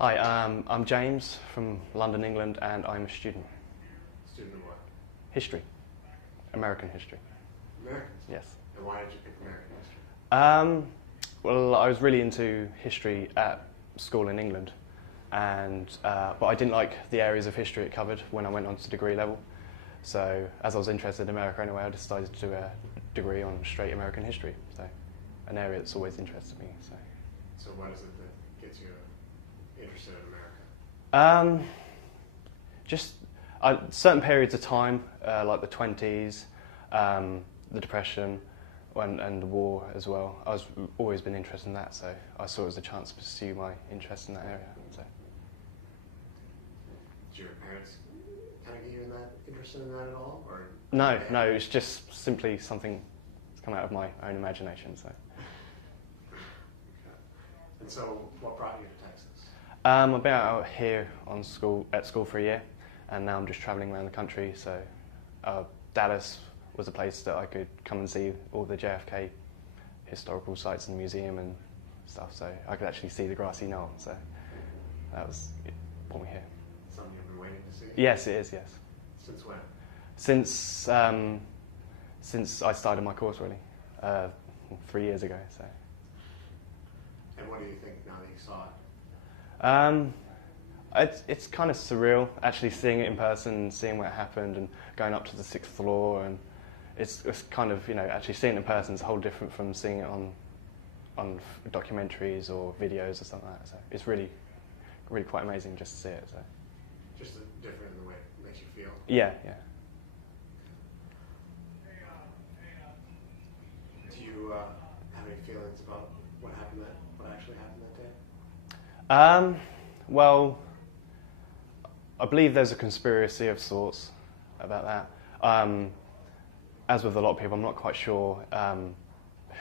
Hi, I'm James from London, England, and I'm a student. Student of what? History. American history. American? Yes. And why did you pick American history? Well, I was really into history at school in England, and but I didn't like the areas of history it covered when I went on to degree level. So, as I was interested in America anyway, I decided to do a degree on straight American history. So, an area that's always interested me. So what is it that gets you interested in America? Just certain periods of time, like the 20s, the Depression, and the war as well. I've always been interested in that, so I saw it as a chance to pursue my interest in that area. So. Did your parents kind of get you interested in that at all, or? No, it's just simply something that's come out of my own imagination. So. And so, what brought you to Texas? I've been out here at school for a year, and now I'm just travelling around the country. So, Dallas was a place that I could come and see all the JFK historical sites in the museum and stuff. So I could actually see the grassy knoll. So that was it brought me here. Something you've been waiting to see? Yes, it is. Yes. Since when? Since I started my course, really, 3 years ago. So. And what do you think now that you saw it? It's kind of surreal, actually seeing it in person, seeing what happened, and going up to the 6th floor, and it's kind of, actually seeing it in person is a whole different from seeing it on documentaries or videos or something like that. So it's really quite amazing just to see it. So. Just different in the way it makes you feel? Yeah. Do you have any feelings about what actually happened that day? Well, I believe there's a conspiracy of sorts about that. As with a lot of people, I'm not quite sure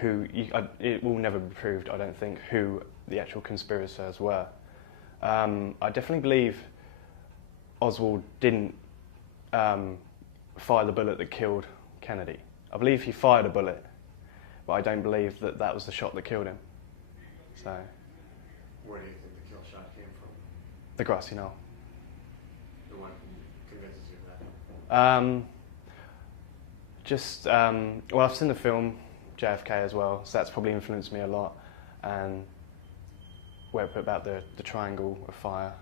it will never be proved, I don't think, who the actual conspirators were. I definitely believe Oswald didn't fire the bullet that killed Kennedy. I believe he fired a bullet, but I don't believe that was the shot that killed him. So. Where do you think the kill shot came from? The grassy knoll. The one convinces you of that? Well, I've seen the film JFK as well, so that's probably influenced me a lot. And where it put about the triangle of fire,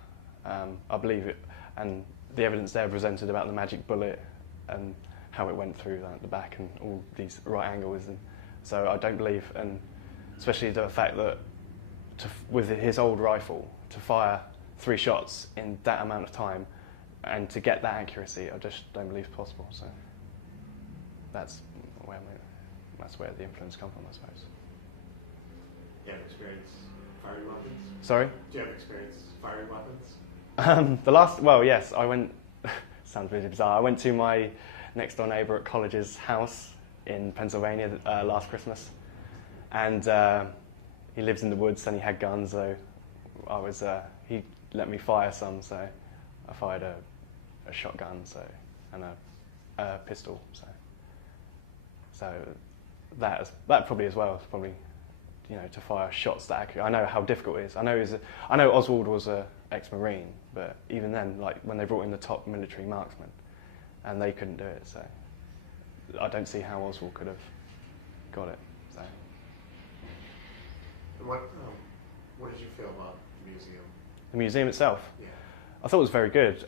I believe it, and the evidence there presented about the magic bullet and how it went through the back and all these right angles. And so I don't believe, and especially the fact that with his old rifle, to fire 3 shots in that amount of time and to get that accuracy, I just don't believe it's possible. So that's where the influence comes from, I suppose. Do you have experience firing weapons? Sorry? Do you have experience firing weapons? Yes, I went, sounds really bizarre, I went to my next door neighbour at college's house in Pennsylvania last Christmas, and he lives in the woods and he had guns, so he let me fire some, so I fired a shotgun, and a pistol, so that probably as well, probably, to fire shots that accurate. I know how difficult it is. I know Oswald was an ex-Marine, but even then, like when they brought in the top military marksmen, and they couldn't do it, so I don't see how Oswald could have got it. So. And what did you feel about the museum? The museum itself? Yeah. I thought it was very good.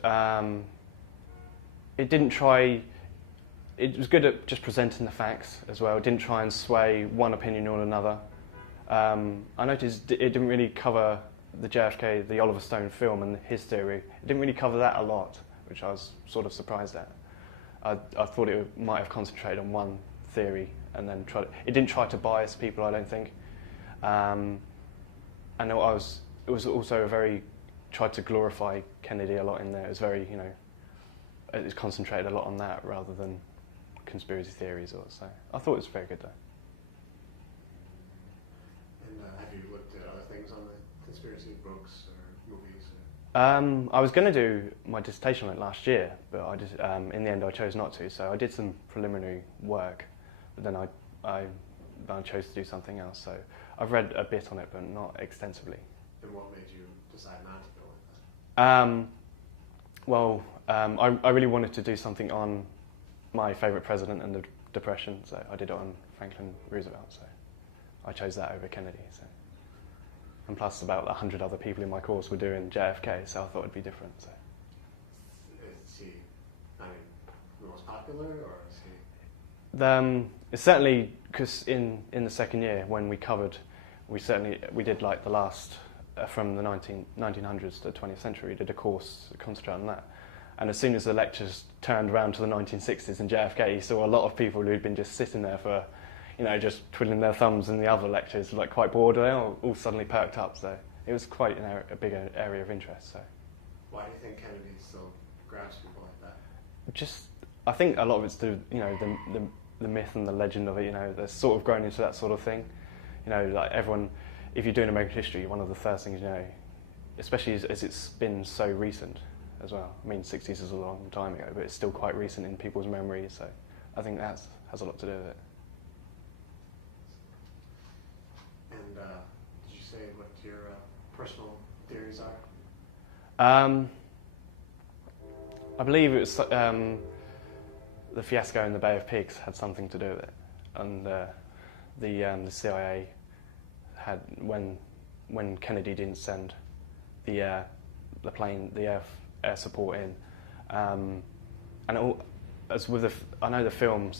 It was good at just presenting the facts as well. It didn't try and sway one opinion or another. I noticed it didn't really cover the JFK, the Oliver Stone film and his theory. It didn't really cover that a lot, which I was sort of surprised at. I thought it might have concentrated on one theory and then it didn't try to bias people, I don't think. And it was also tried to glorify Kennedy a lot in there. It was very, it was concentrated a lot on that rather than conspiracy theories so. I thought it was very good though. And have you looked at other things on the conspiracy books or movies? I was going to do my dissertation on it last year, but I just, in the end I chose not to. So I did some preliminary work, but then I chose to do something else. So I've read a bit on it, but not extensively. And what made you decide not to go I really wanted to do something on my favourite president and the Depression, so I did it on Franklin Roosevelt. So I chose that over Kennedy. So. And plus, about 100 other people in my course were doing JFK, so I thought it'd be different. So. Is he, I mean, the most popular, or is he? It's certainly because in the second year when we covered, we did like the last from the 1900s to the 20th century. We did a course concentrated on that, and as soon as the lectures turned around to the 1960s and JFK, you saw a lot of people who'd been just sitting there for, just twiddling their thumbs in the other lectures, like quite bored. They all suddenly perked up. So it was quite a big area of interest. So. Why do you think Kennedy still grabs people like that? I think a lot of it's the myth and the legend of it. They're sort of grown into that sort of thing. Like everyone, if you're doing American history, one of the first things especially as it's been so recent as well. I mean, 60s is a long time ago, but it's still quite recent in people's memories. So I think that has a lot to do with it. And did you say what your personal theories are? I believe it was the fiasco in the Bay of Pigs had something to do with it, and the CIA had when Kennedy didn't send the air support in, and I know the film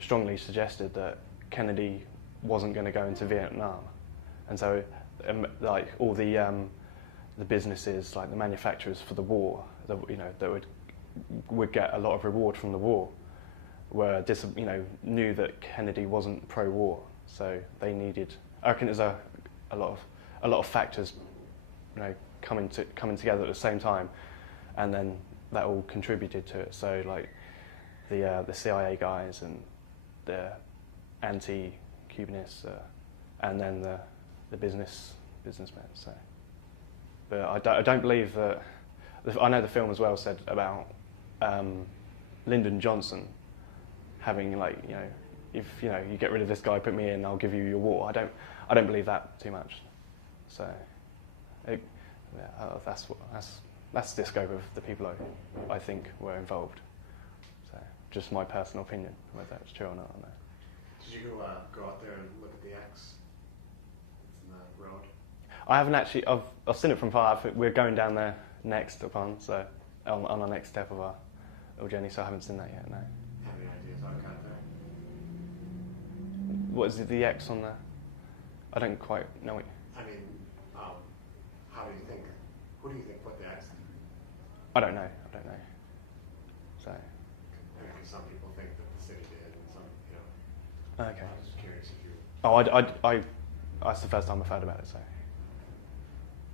strongly suggested that Kennedy wasn't going to go into Vietnam, and so like all the businesses, like the manufacturers for the war, that would get a lot of reward from the war, knew that Kennedy wasn't pro-war, so they needed. I reckon there's a lot of factors, coming together at the same time, and then that all contributed to it. So like the CIA guys and the anti-Cubanists, and then the businessmen. So, but I don't believe that. I know the film as well said about Lyndon Johnson having if you get rid of this guy, put me in, I'll give you your war. I don't believe that too much. So that's the scope of the people I think were involved. So just my personal opinion, whether that's true or not. I don't know. Did you go out there and look at the X? It's in the road. I haven't actually. I've seen it from far. We're going down there next on our next step of our journey, so I haven't seen that yet. No. Have any ideas how it got there? What is it? The X on there? I don't quite know it. I mean, how do you think? Who do you think put the X there? I don't know. So. Because some people think that the city did, and some, Okay. I was just curious if you. Oh, that's the first time I've heard about it. So.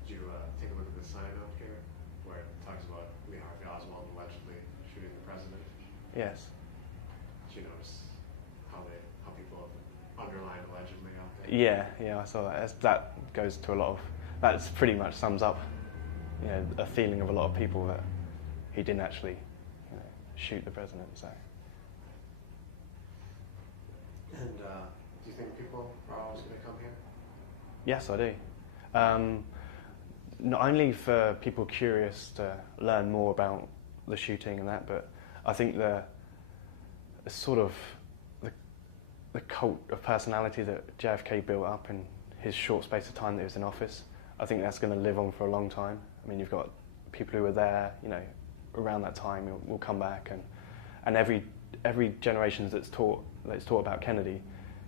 Did you take a look at this sign out here, where it talks about Lee Harvey Oswald allegedly shooting the president? Yes. Did you notice how people have underlined allegedly out there? Yeah, I saw that. That goes to a lot of. That's pretty much sums up, a feeling of a lot of people that he didn't actually, shoot the president. So. And do you think people are always going to come here? Yes, I do. Not only for people curious to learn more about the shooting and that, but I think the cult of personality that JFK built up in his short space of time that he was in office, I think that's going to live on for a long time. I mean, you've got people who were there, around that time will come back, and every generation that's taught about Kennedy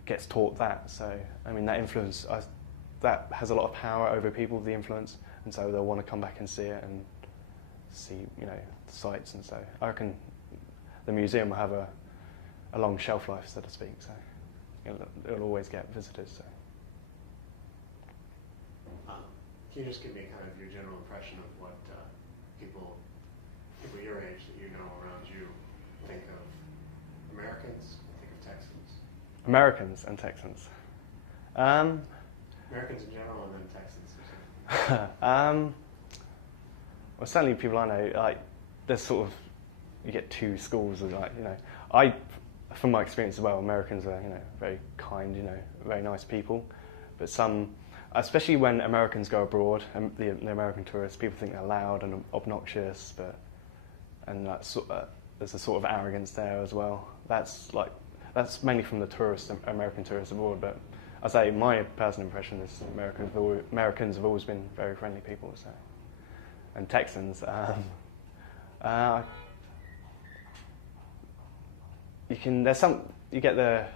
gets taught that. So, I mean, that influence, that has a lot of power over people, the influence, and so they'll want to come back and see it and see, the sites. And so I reckon the museum will have a long shelf life, so to speak. So it'll always get visitors. So. Can you just give me kind of your general impression of what people your age that around you think of Americans, think of Texans? Americans and Texans. Americans in general, and then Texans. Well, certainly people I know, there's you get two schools of from my experience as well, Americans are very kind, very nice people, but some especially when Americans go abroad, and the American tourists, people think they're loud and obnoxious, and there's a sort of arrogance there as well. That's mainly from the American tourists abroad. But I say my personal impression is Americans have always been very friendly people. So, and Texans, you get the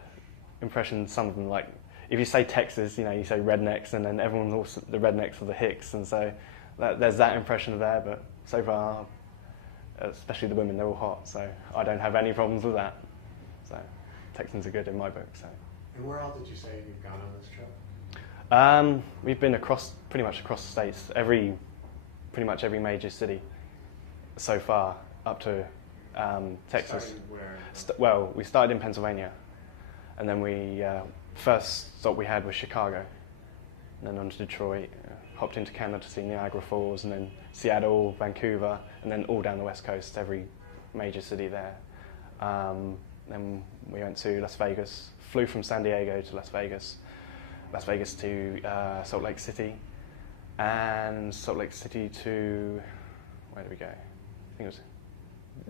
impression some of them, like, if you say Texas, you say rednecks, and then everyone's also the rednecks or the Hicks, and so there's that impression there. But so far, especially the women, they're all hot, so I don't have any problems with that. So Texans are good in my book. So. And where else did you say you've gone on this trip? We've been pretty much across the states, pretty much every major city so far, up to Texas. Well, we started in Pennsylvania, and then first stop we had was Chicago, and then on to Detroit, hopped into Canada to see Niagara Falls, and then Seattle, Vancouver, and then all down the West Coast, every major city there. Then we went to Las Vegas, flew from San Diego to Las Vegas to Salt Lake City, and Salt Lake City to, where did we go? I think it was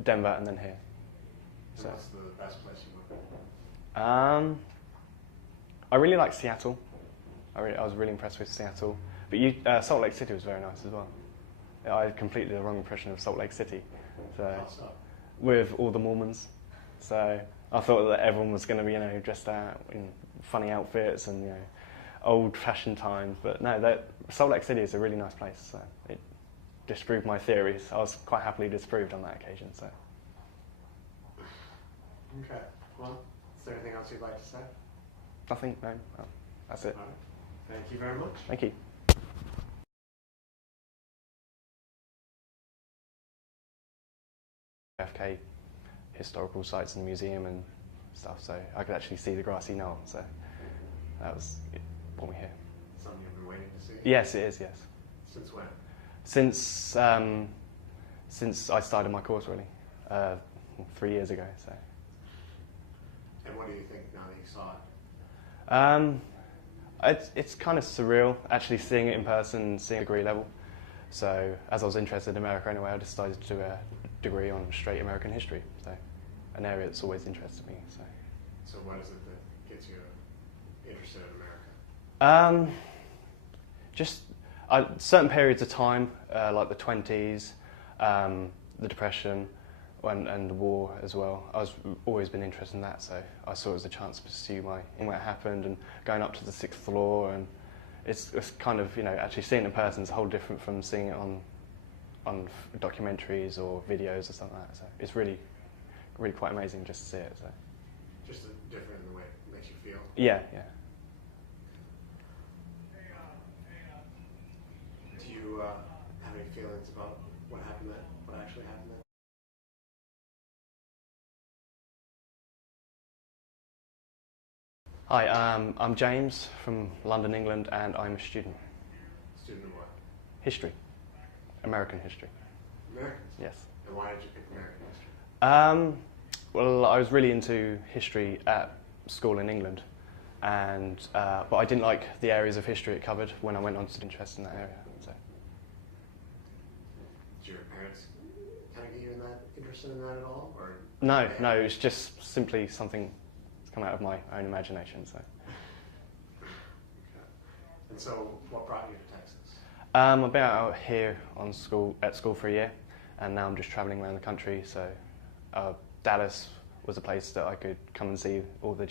Denver, and then here. So what's the best place you went? I really like Seattle. I was really impressed with Seattle. But Salt Lake City was very nice as well. I had completely the wrong impression of Salt Lake City. So, with all the Mormons. So I thought that everyone was going to be, dressed out in funny outfits and, old-fashioned times. But no, Salt Lake City is a really nice place. So it disproved my theories. I was quite happily disproved on that occasion. So. Okay. Well, is there anything else you'd like to say? Nothing. No. Well, that's it. All right. Thank you very much. Thank you. FK historical sites in the museum and stuff, so I could actually see the grassy knoll, so that was it, brought me here. Something you've been waiting to see? Yes, it is, yes. Since when? Since I started my course, really, 3 years ago. So. And what do you think now that you saw it? It's kind of surreal, actually seeing it in person, seeing degree level. So, as I was interested in America anyway, I decided to do a degree on straight American history, so an area that's always interested me. So what is it that gets you interested in America? Just certain periods of time, like the 20s, the Depression, and the war as well. I've always been interested in that, so I saw it as a chance to pursue what happened, and going up to the 6th floor, and it's kind of, actually seeing it in person is a whole different from seeing it on documentaries or videos or something like that. So it's really quite amazing just to see it. So. Just different in the way it makes you feel? Yeah. Do you have any feelings about what actually happened then? Hi, I'm James from London, England, and I'm a student. Student of what? History. American history. Americans? Yes. And why did you pick American history? Well, I was really into history at school in England, and but I didn't like the areas of history it covered when I went on to interest in that area. So. Did your parents kind of get you interested in that at all, or? No, it's just simply something that's come out of my own imagination. So. Okay. And so, what brought you to Texas? I've been out here at school for a year, and now I'm just travelling around the country. So Dallas was a place that I could come and see all the